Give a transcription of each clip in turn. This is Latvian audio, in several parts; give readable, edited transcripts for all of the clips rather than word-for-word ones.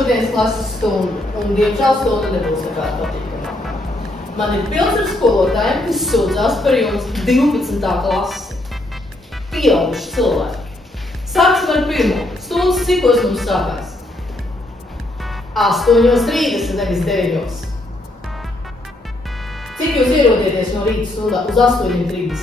šodienas klases stundu, un diemžēl stunda nebūs nekāda patīkamā. Man ir pilns ar skolotājiem, kas sūdzās par jums 12. klasi. Pieauguši cilvēki. Sāksim ar pirmo. Stundas cikos mums sākās? 8:30, nevis 9. Cik jūs ierodieties no rīta stundā uz 8:30?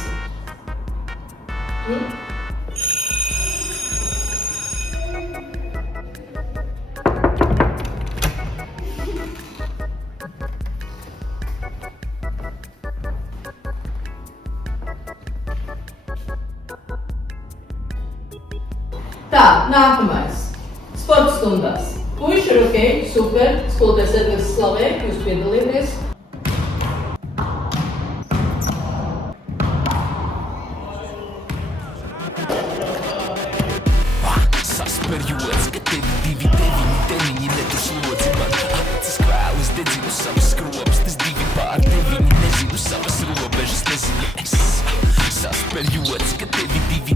Tā, nākamais. Sporta stundās. Puiši ir ok, super, skolotājs Edgars slavē, jūs piedalīties. Sasperjots, ka tevi 2 deviņi netur slodzi man. Acis kvēlis, dedzinu savas skropstas, 2 pār 9, nezinu savas robežas, nezinu es. Sasperjots, ka tevi 2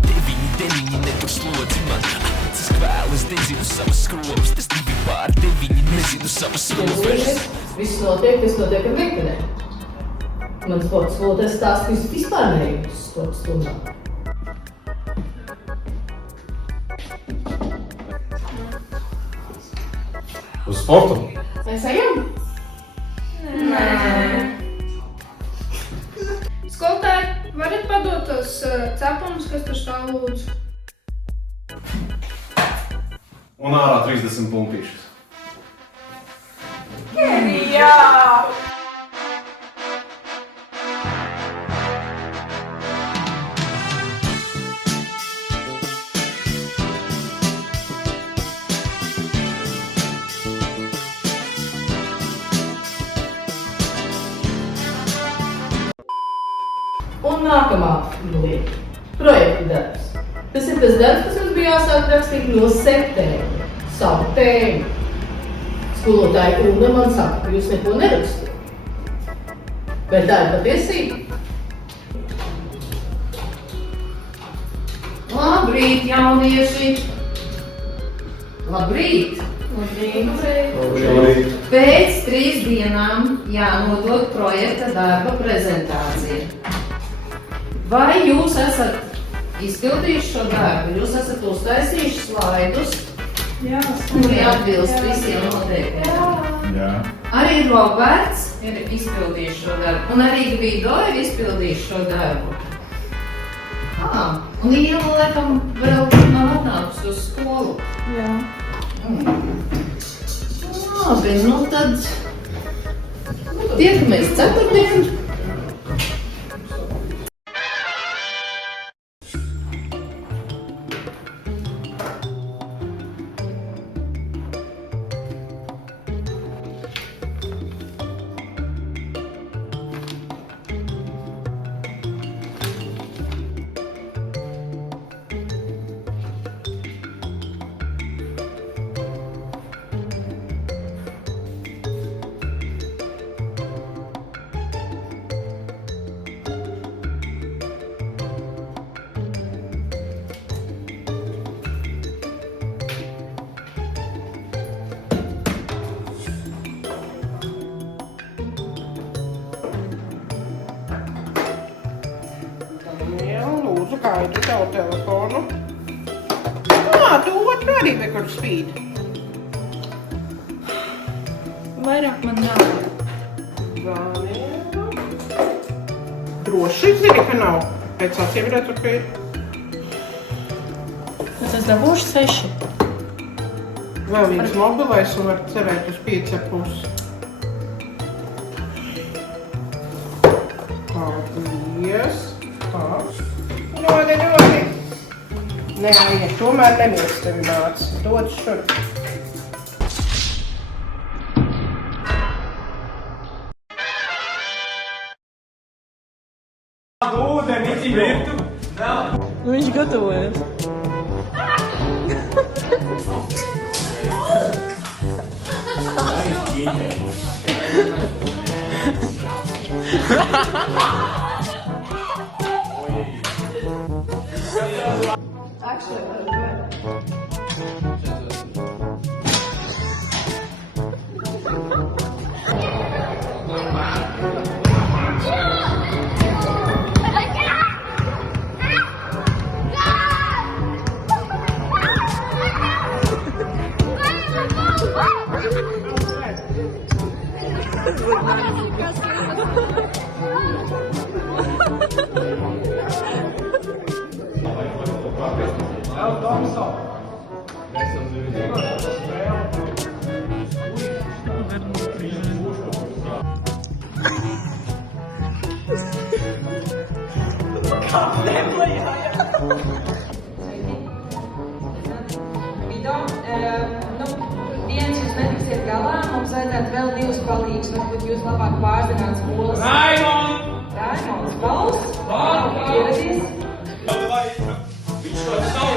deviņi netur slodzi man. Acis kvēlis, dedzinu savas skropstas, 2 pār 9, nezinu savas robežas. Viss notiek, kas notiek ar meitenēm. Man sporta skolotājs stāsta, ka jūs vispār nejūtas sporta stundā. Uz sportu? Mēs ejam? Nē. Skolotāji, varat padot tos cepumus, kas tur stāv lūdzu? Un ārā 30 pumpīšus. Jā! Un nākamā lieta. Projekta darbs. Tas ir tas darbs, kas mums bija jāsāk rakstīt no septembra. Savu tēmu. Skolotāja Una man saka, ka jūs neko nerakstot. Vai tā ir patiesība? Labrīt, jaunieši! Labrīt! Labrīt. Pēc 3 dienām jānodod projekta darba prezentācija. Vai jūs esat izpildījuši šo darbu? Jūs esat uztaisījuši slaidus, kuri atbilst visiem noteikumiem? Jā. Arī Roberts ir izpildījis šo darbu, un arī Gvido ir izpildījis šo darbu. Un Iela, laikam, vēl nav atnākusi uz skolu. Jā. Labi, nu tad tiekamies ceturtdien. Lūdzu, gaidu tavu telefonu. Tu otru arī nekur spīd. Vairāk man nav. Droši zini, ka nav. Pēc acīm redzu, ka ir. Tad es dabūšu 6. Vēl viens mobilais un var cerēt uz 5,5. Paldies. Tā. Dodi. Neaiet, tomēr nemies tevi nāc. Dod šurp. Nu viņš gatavojas. Vido, viens jūs netiksiet galā, mums vajadzētu vēl divus palīgus, varbūt jūs labāk pārzināt skolas. Raimons Pauls, ieradies. Viņš to savu.